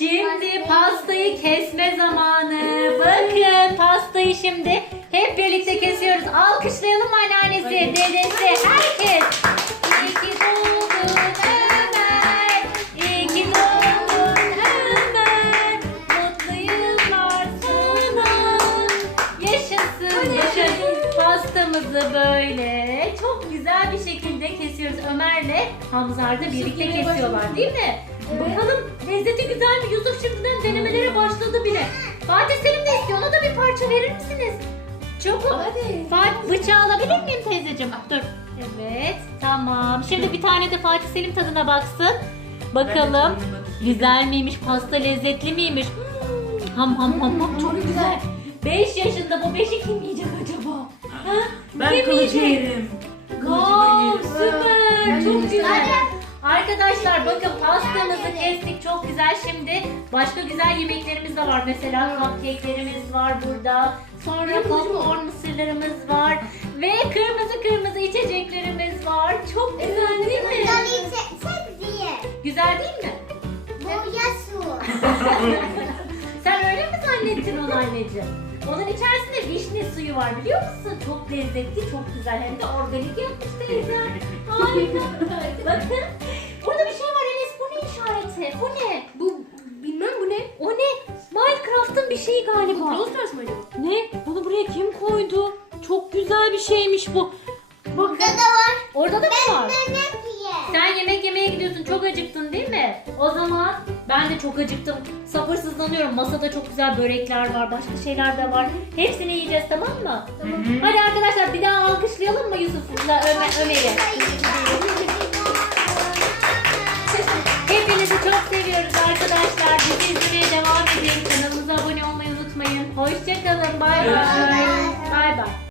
Şimdi pastayı kesme zamanı. Bakın pastayı şimdi hep birlikte kesiyoruz. Alkışlayalım anneannesi, dedesi, herkes. İyi ki doğdun Ömer. İyi ki doğdun Ömer. Mutlu yıllar sana. Yaşasın, yaşasın. Pastamızı böyle çok güzel bir şekilde kesiyoruz. Ömer'le Hamzar da birlikte kesiyorlar değil mi? Bakalım lezzeti güzel mi? Yusuf şimdiden denemelere başladı bile. Fatih Selim de istiyor. Ona da bir parça verir misiniz? Çabuk. Hadi. Fatih bıçağı alabilir miyim teyzeciğim? Dur. Evet tamam. Şimdi bir tane de Fatih Selim tadına baksın. Bakalım güzel miymiş? Pasta lezzetli miymiş? Hmm, Ham ham ham ham çok güzel. 5 yaşında bu beşi kim yiyecek acaba? Ha? Ben Kim kılıcı yiyecek? yerim. Kılıcı Wow, yerim. süper. Ben Çok güzel. Arkadaşlar bakın pastamızı kestik çok güzel. Şimdi başka güzel yemeklerimiz de var. Mesela cupcake'lerimiz var burada. Sonra popcorn mısırlarımız var. Ve kırmızı kırmızı içeceklerimiz var. Çok güzel değil mi? Güzel değil mi? Sen öyle mi zannettin onu anneciğim? Onun içerisinde vişne suyu var biliyor musun? Çok lezzetli, çok güzel. Hem de organik yapmış teyze. Harika. Bakın. Burada bir şey var Enes. Bu ne işareti? Bu ne? Bu bilmem bu ne? O ne? Minecraft'ın bir şeyi galiba. Brawl Stars mı acaba? Ne? Bunu buraya kim koydu? Çok güzel bir şeymiş bu. Bakın. Orada da mı var? Sen yemek yemeye gidiyorsun. Çok acıktın değil mi? O zaman ben de çok acıktım. Sabırsızlanıyorum. Masada çok güzel börekler var. Başka şeyler de var. Hepsini yiyeceğiz tamam mı? Hadi arkadaşlar bir daha alkışlayalım mı Yusuf'la Ömer, Ömer'i? Hepinizi çok seviyoruz arkadaşlar. Bizi izlemeye devam edin. Kanalımıza abone olmayı unutmayın. Hoşçakalın. Bay bay. Bay bay.